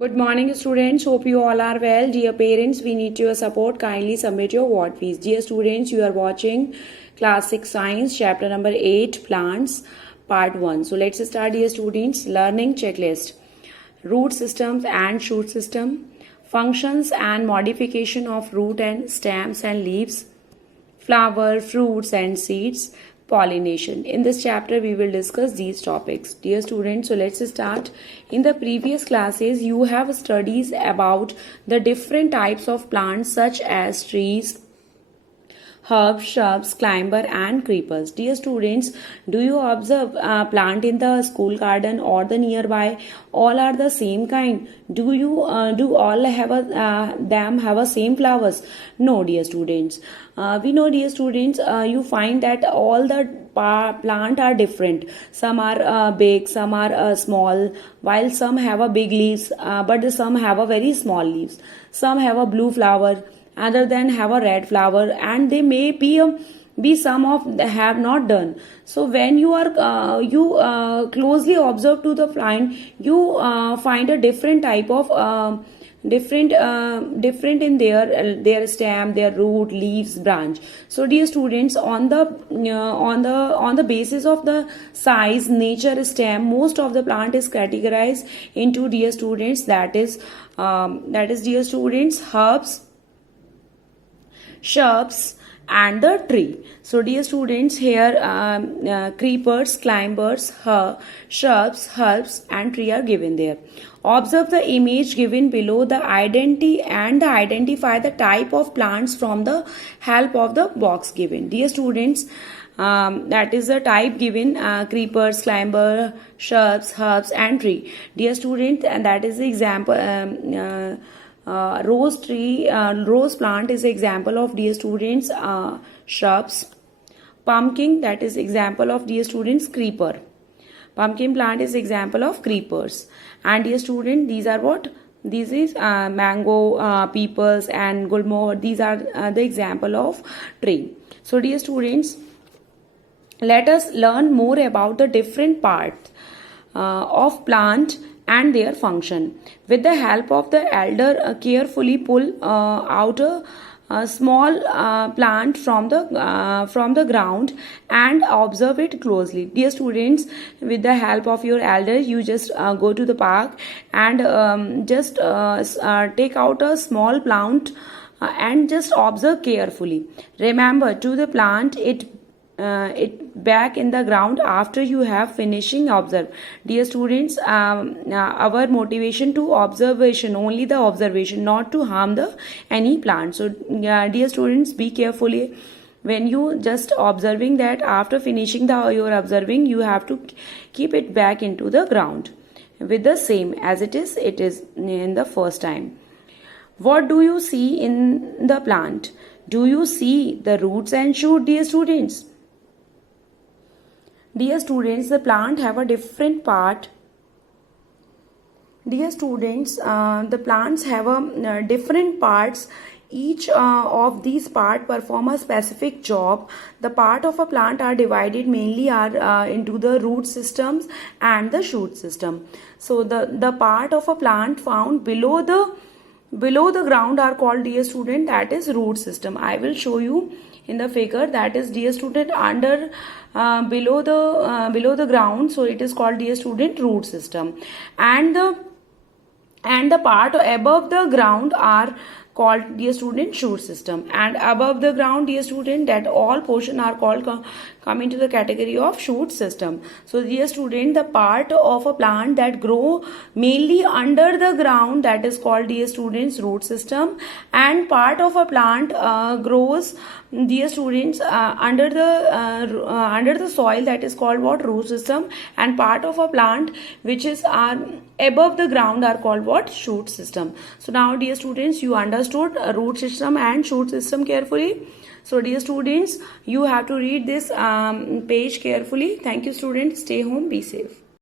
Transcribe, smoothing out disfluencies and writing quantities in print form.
Good morning, students. Hope you all are well. Dear parents, we need your support. Kindly submit your word fees. Dear students, you are watching Class 6 Science, chapter number 8, Plants, part 1. So let's start, dear students. Learning checklist. Root systems and shoot system. Functions and modification of root and stems and leaves. Flower, fruits and seeds. Pollination. In this chapter we will discuss these topics. Dear students, so let's start. In the previous classes you have studies about the different types of plants such as trees, herbs, shrubs, climber and creepers. Dear students, do you observe a plant in the school garden or the nearby? All are the same kind. Do all have them have a same flowers? No, dear students. We know, dear students, you find that all the plant are different. Some are big, some are small, while some have a big leaves, but some have a very small leaves. Some have a blue flower, other than have a red flower, and they may be some of the have not done. So when you are closely observe to the plant, you find a different type of different in their stem, their root, leaves, branch. So dear students, on the basis of the size, nature, stem, most of the plant is categorized into, dear students, that is dear students, herbs, shrubs and the tree. So dear students, here creepers, climbers, shrubs, herbs and tree are given there. Observe the image given below the identify the type of plants from the help of the box given. Dear students, that is the type given, creepers, climber, shrubs, herbs and tree. Dear students, and that is the example. Rose plant is example of, dear students, shrubs. Pumpkin, that is example of, dear students, creeper. Pumpkin plant is example of creepers. And dear student, these are what? This is mango, peepers and gulmohar. These are the example of tree. So dear students, let us learn more about the different parts of plant and their function. With the help of the elder, carefully pull out a small plant from the ground and observe it closely. Dear students, with the help of your elder, you just go to the park and just take out a small plant and just observe carefully. Remember to the plant it back in the ground after you have finishing observe. Dear students, our motivation to observation, only the observation, not to harm the any plant. So dear students, be carefully when you just observing that after finishing your observing, you have to keep it back into the ground with the same as it is in the first time. What do you see in the plant? Do you see the roots and shoot, dear students? Dear students, the plant have a different part. Dear students, the plants have a different parts. Each of these parts perform a specific job. The part of a plant are divided mainly into the root systems and the shoot system. So the part of a plant found below the ground are called, dear student, that is root system. I will show you in the figure, that is, dear student, under below the ground, so it is called, dear student, root system. And the part above the ground are called, dear student, shoot system. And above the ground, dear student, that all portion are called come into the category of shoot system. So dear student, the part of a plant that grow mainly under the ground, that is called, dear students, root system. And part of a plant grows, dear students, under the soil, that is called what? Root system. And part of a plant which is above the ground are called what? Shoot system. So now, dear students, you understood root system and shoot system carefully. So dear students, you have to read this page carefully. Thank you, students. Stay home, be safe.